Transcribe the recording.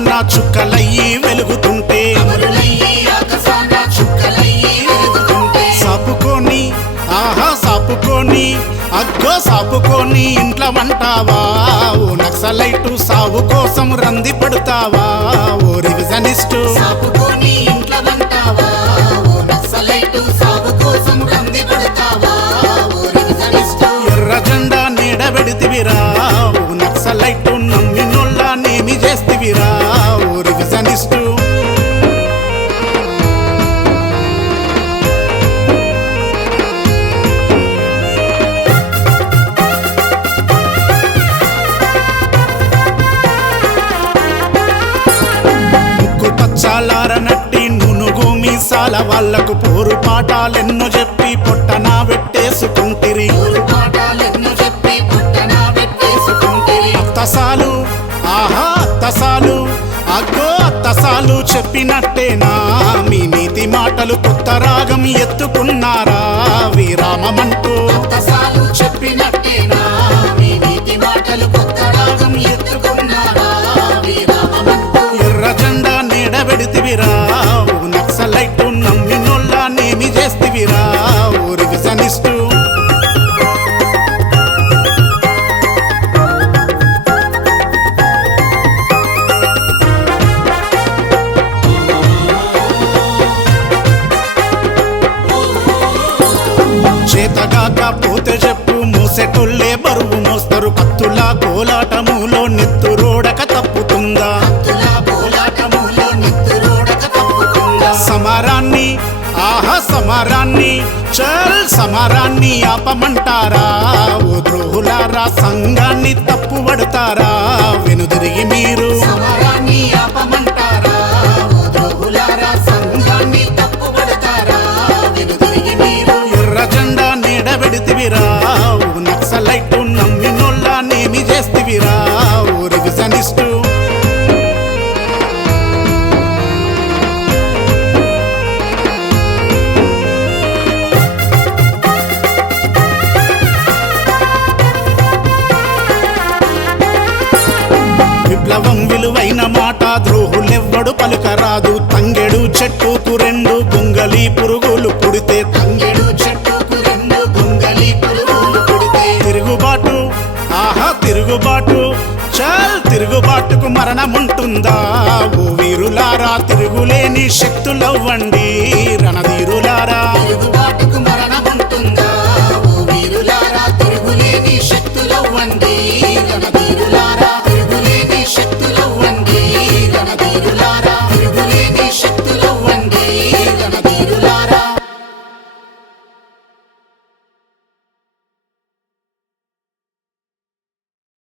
ఆకాశాన చుక్కలయ్యి వెలుగుతుంటే సాపుకొని సాపుకొని అగ్గో సాపుకొని ఇంట్లో వంటావా ఓ నక్సలైటు సావు కోసం రంది పడుతావా ఓ రివిజనిస్టు ఎర్ర జెండా నీడబెడితివిరా ఓ నక్సలైటు నమ్మినోళ్ళ నేమి చేస్తివిరా ఓ రివిజనిస్టు చాలారనట్టి నునుగు మీసాల వాళ్లకు పోరు పాఠాలెన్నో చెప్పి పొట్టన పెట్టేసుకుంటిరి అత్తసాలు అత్తసాలు అగ్గో అత్తసాలు చెప్పినట్టేనా మీ నీతి మాటలు కొత్త రాగం ఎత్తుకున్నారా విరామమంటూ చెప్పినట్టేనా మీ నీతి మాటలు కొత్త రాగం ఎత్తుకున్నారా విరామమంటూ ఎర్ర జెండా నీడబెడితివిరా ఓ నక్సలైటు నమ్మినోళ్ళ నేమి చేస్తివిరా ఓ రివిజనిస్టు చేతగాక పోతే చెప్పు మూసెటోళ్ళే బరువు మోస్తరు కత్తుల కోలాటములో నెత్తురోడక తప్పుతుందా సమరాన్ని సమరాన్ని సమరాన్ని ఆపమంటారా ఓ ద్రోహులారా సంఘాన్ని తప్పుబడతారా వెనుదిరిగి మీరు సమరాన్ని ఆపమంటారా ఓ ద్రోహులారా సంఘాన్ని తప్పుబడతారా వెనుదిరిగి మీరు ఎర్ర జెండా నీడబెడితివిరా ఓ నక్సలైటు నమ్మినోళ్ళ నేమి చేస్తివిరా ఓ రివిజనిస్టు విప్లవం విలువైన మాట ద్రోహులెవ్వడు పలుకరాదు తంగెడు చెట్టుకు రెండు గొంగలి పురుగులు పుడితే తంగెడు చెట్టుకు రెండు గొంగలి పురుగులు పుడితే తిరుగుబాటు తిరుగుబాటు తిరుగుబాటుకు మరణముంటుందా ఓ వీరులారా తిరుగులేని శక్తులవ్వండి రణధీరులారా